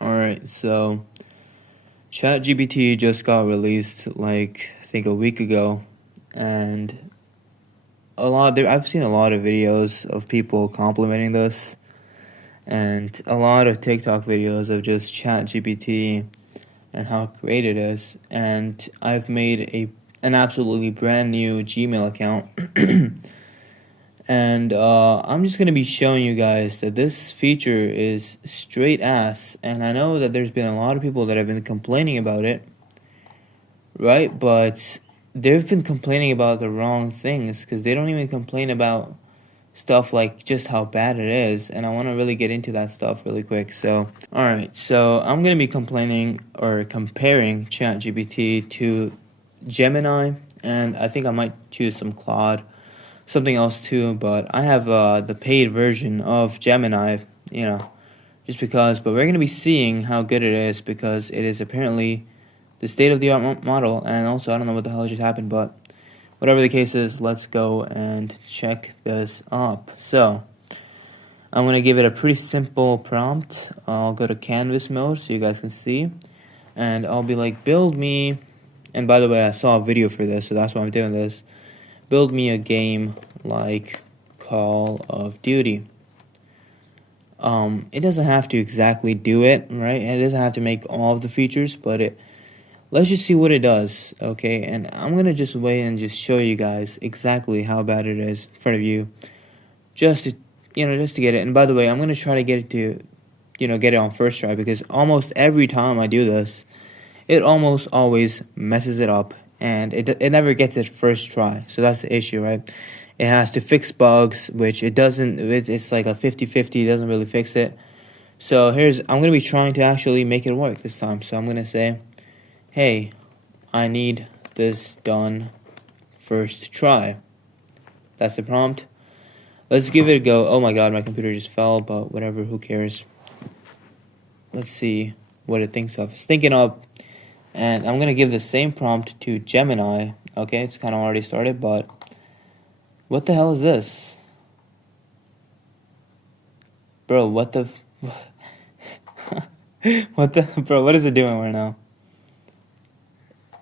Alright, so Chatgpt just got released like I think a week ago, and I've seen a lot of videos of people complimenting this, and a lot of TikTok videos of just Chatgpt and how great it is. And I've made an absolutely brand new Gmail account. And I'm just going to be showing you guys that this feature is straight ass. And I know that there's been a lot of people that have been complaining about it, right? But they've been complaining about the wrong things, because they don't even complain about stuff like just how bad it is. And I want to really get into that stuff really quick. So, alright, so I'm going to be complaining or comparing ChatGPT to Gemini. And I think I might choose some Claude, something else too, but I have the paid version of Gemini, just because. But we're going to be seeing how good it is, because it is apparently the state-of-the-art model. And also, I don't know what the hell just happened, but whatever the case is, let's go and check this up. So I'm going to give it a pretty simple prompt. I'll go to canvas mode so you guys can see, and I'll be like, build me, and by the way, I saw a video for this, so that's why I'm doing this. Build me a game like Call of Duty. It doesn't have to exactly do it, right? It doesn't have to make all of the features, but let's just see what it does, okay? And I'm gonna just wait and just show you guys exactly how bad it is in front of you, just to get it. And by the way, I'm gonna try to get it to, get it on first try, because almost every time I do this, it almost always messes it up. And it never gets it first try. So that's the issue, right? It has to fix bugs, which it doesn't. It's like a 50-50. It doesn't really fix it. So I'm going to be trying to actually make it work this time. So I'm going to say, hey, I need this done first try. That's the prompt. Let's give it a go. Oh my god, my computer just fell, but whatever, who cares? Let's see what it thinks of. It's thinking of. And I'm going to give the same prompt to Gemini. Okay, it's kind of already started, but what the hell is this? Bro, what the... Bro, what is it doing right now?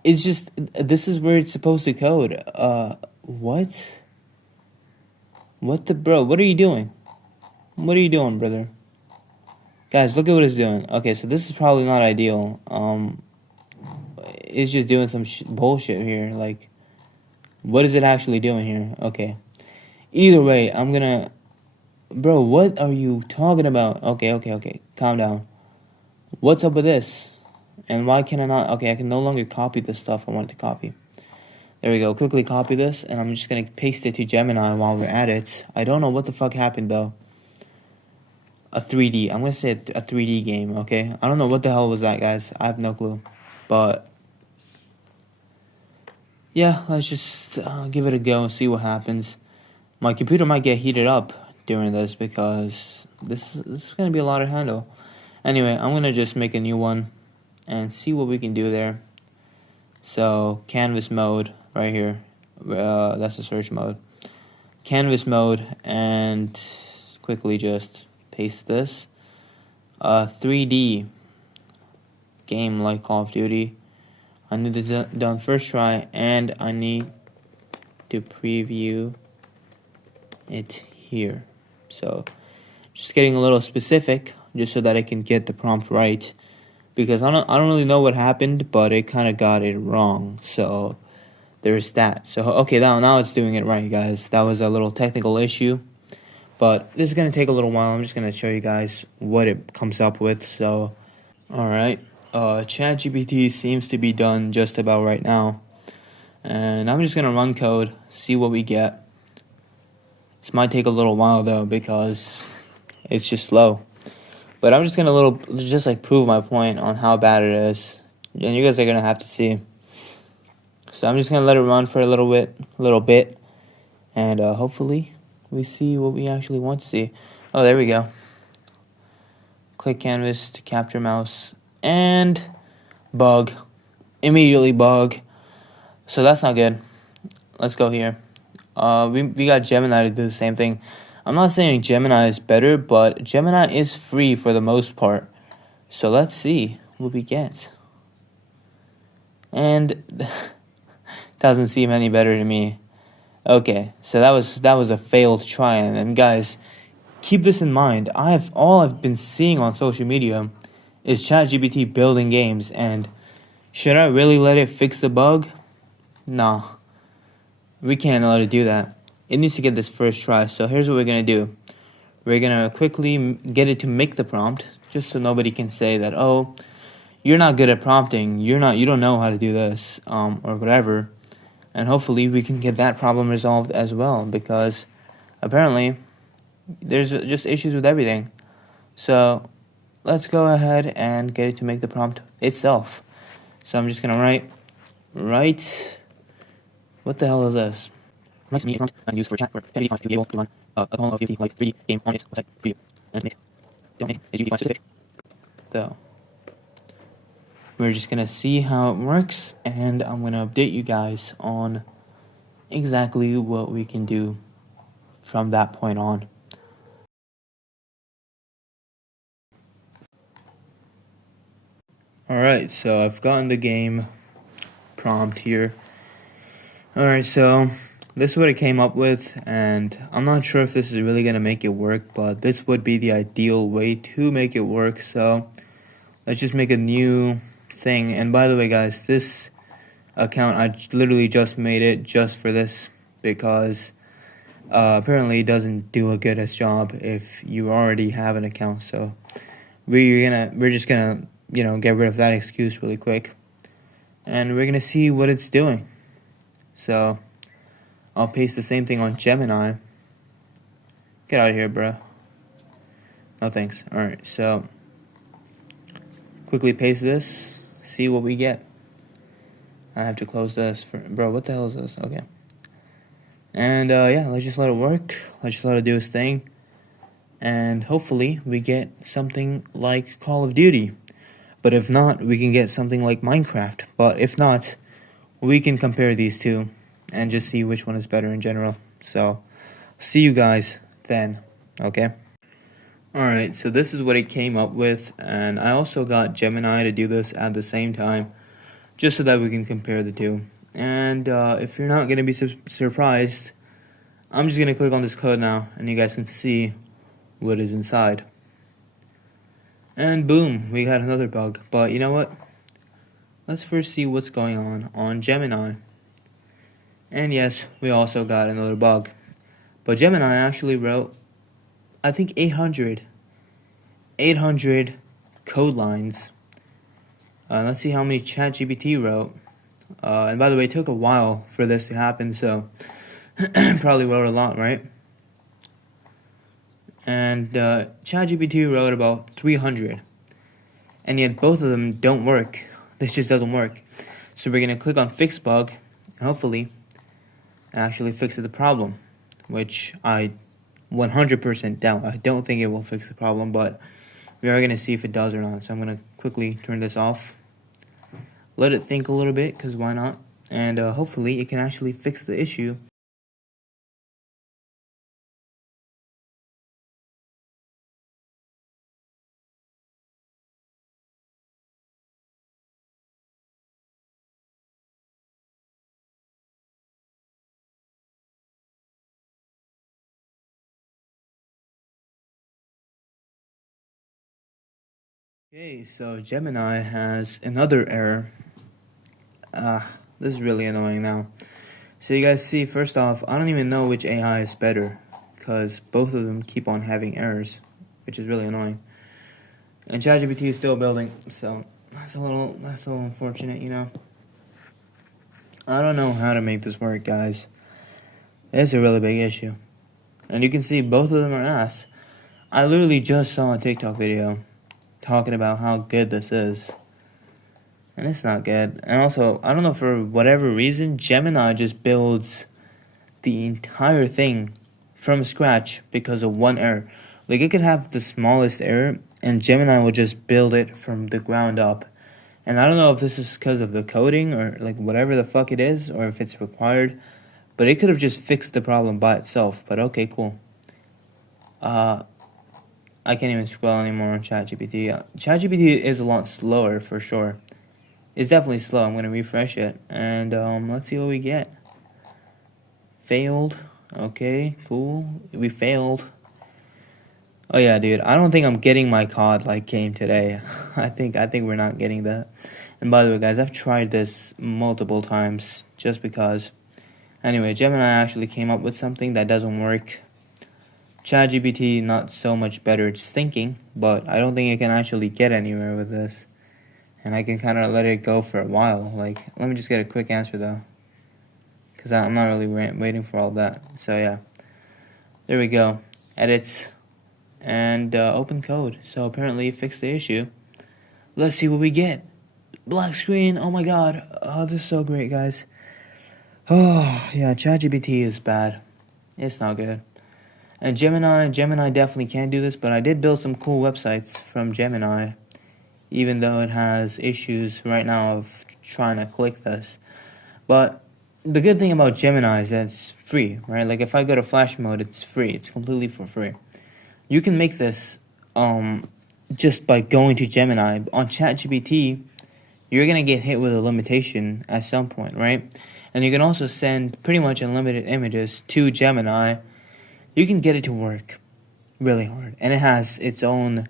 It's just... This is where it's supposed to code. What? Bro, what are you doing? What are you doing, brother? Guys, look at what it's doing. Okay, so this is probably not ideal. It's just doing some bullshit here. Like, what is it actually doing here? Okay. Either way, I'm gonna... Bro, what are you talking about? Okay. Calm down. What's up with this? And why can I not... Okay, I can no longer copy the stuff I wanted to copy. There we go. Quickly copy this, and I'm just gonna paste it to Gemini while we're at it. I don't know what the fuck happened, though. A 3D. I'm gonna say a 3D game, okay? I don't know what the hell was that, guys. I have no clue. But... yeah, let's just give it a go and see what happens. My computer might get heated up during this, because this is going to be a lot to handle. Anyway, I'm going to just make a new one and see what we can do there. So, canvas mode right here. That's the search mode. Canvas mode, and quickly just paste this. 3D game like Call of Duty. I need it done first try, and I need to preview it here. So, just getting a little specific, just so that I can get the prompt right, because I don't really know what happened, but it kind of got it wrong. So, there's that. So, okay, now it's doing it right, guys. That was a little technical issue, but this is gonna take a little while. I'm just gonna show you guys what it comes up with. So, all right. ChatGPT seems to be done just about right now, and I'm just gonna run code, see what we get. This might take a little while though, because it's just slow, but I'm just gonna prove my point on how bad it is, and you guys are gonna have to see. So I'm just gonna let it run for a little bit, and hopefully we see what we actually want to see. Oh, there we go. Click canvas to capture mouse. And bug. Immediately bug. So that's not good. Let's go here. We got Gemini to do the same thing. I'm not saying Gemini is better, but Gemini is free for the most part. So let's see what we get. And doesn't seem any better to me. Okay, so that was a failed try, and guys, keep this in mind. All I've been seeing on social media is ChatGPT building games, and should I really let it fix the bug? Nah, we can't let it do that. It needs to get this first try. So here's what we're gonna do. We're gonna quickly get it to make the prompt, just so nobody can say that, oh, you're not good at prompting. You don't know how to do this, or whatever. And hopefully we can get that problem resolved as well, because apparently there's just issues with everything. So let's go ahead and get it to make the prompt itself. So I'm just gonna write, what the hell is this? Write me a prompt and use for chat for Chatgpt-5 to be able to run a Call of Duty like 3D game on its website preview and don't make a GPT-5 specific. So we're just gonna see how it works, and I'm gonna update you guys on exactly what we can do from that point on. Alright, so I've gotten the game prompt here. Alright, so this is what it came up with, and I'm not sure if this is really going to make it work, but this would be the ideal way to make it work. So let's just make a new thing. And by the way, guys, this account, I literally just made it just for this, because apparently it doesn't do a good job if you already have an account. So we're just gonna get rid of that excuse really quick, and we're gonna see what it's doing. So I'll paste the same thing on Gemini. Get out of here, bro. No thanks. Alright, so quickly paste this, see what we get. I have to close this bro, what the hell is this? Okay. And yeah, let's just let it work. Let's just let it do its thing. And hopefully we get something like Call of Duty. But if not, we can get something like Minecraft. But if not, we can compare these two and just see which one is better in general. So see you guys then, okay? Alright, so this is what it came up with, and I also got Gemini to do this at the same time, just so that we can compare the two. And if you're not going to be surprised, I'm just going to click on this code now, and you guys can see what is inside. And boom, we got another bug. But you know what? Let's first see what's going on Gemini. And yes, we also got another bug. But Gemini actually wrote, I think 800 code lines. Let's see how many ChatGPT wrote. And by the way, it took a while for this to happen, so probably wrote a lot, right? And ChatGPT wrote about 300. And yet both of them don't work. This just doesn't work. So we're going to click on Fix Bug, and hopefully it actually fixes the problem, which I 100% doubt. I don't think it will fix the problem, but we are going to see if it does or not. So I'm going to quickly turn this off. Let it think a little bit, because why not? And hopefully it can actually fix the issue. Okay, so Gemini has another error. This is really annoying now. So you guys see, first off, I don't even know which AI is better, because both of them keep on having errors, which is really annoying. And ChatGPT is still building, so that's a little unfortunate, you know. I don't know how to make this work, guys. It's a really big issue. And you can see both of them are ass. I literally just saw a TikTok video talking about how good this is. And it's not good. And also, I don't know, for whatever reason, Gemini just builds the entire thing from scratch because of one error. Like, it could have the smallest error, and Gemini will just build it from the ground up. And I don't know if this is because of the coding or like whatever the fuck it is, or if it's required, but it could have just fixed the problem by itself. But okay, cool. I I can't even scroll anymore on ChatGPT. ChatGPT is a lot slower for sure. It's definitely slow. I'm gonna refresh it and let's see what we get. Failed. Okay, cool. We failed. Oh yeah, dude. I don't think I'm getting my COD like game today. I think we're not getting that. And by the way, guys, I've tried this multiple times just because. Anyway, Gemini actually came up with something that doesn't work. ChatGPT not so much better. It's thinking, but I don't think it can actually get anywhere with this. And I can kind of let it go for a while. Like, let me just get a quick answer though, because I'm not really waiting for all that. So yeah, there we go. Edits and open code. So apparently it fixed the issue. Let's see what we get. Black screen. Oh my god. Oh, this is so great, guys. Oh yeah, ChatGPT is bad. It's not good. And Gemini definitely can do this, but I did build some cool websites from Gemini, even though it has issues right now of trying to click this. But the good thing about Gemini is that it's free, right? Like if I go to flash mode, it's free. It's completely for free. You can make this just by going to Gemini. On ChatGPT, you're going to get hit with a limitation at some point, right? And you can also send pretty much unlimited images to Gemini. You can get it to work really hard, and it has its own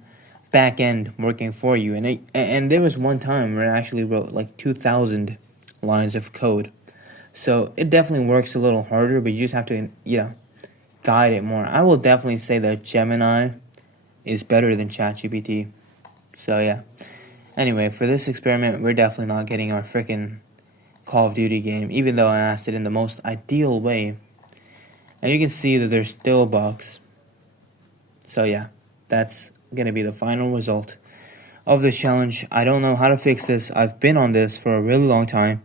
back end working for you. And there was one time where it actually wrote like 2,000 lines of code. So it definitely works a little harder, but you just have to guide it more. I will definitely say that Gemini is better than ChatGPT. So yeah. Anyway, for this experiment, we're definitely not getting our freaking Call of Duty game, even though I asked it in the most ideal way. And you can see that there's still bugs. So yeah, that's gonna be the final result of this challenge. I don't know how to fix this. I've been on this for a really long time.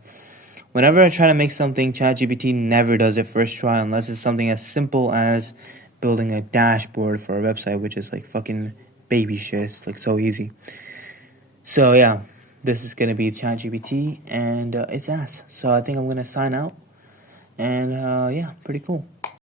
Whenever I try to make something, ChatGPT never does it first try unless it's something as simple as building a dashboard for a website, which is like fucking baby shit. It's like so easy. So yeah, this is gonna be ChatGPT and it's ass. So I think I'm gonna sign out. And yeah, pretty cool.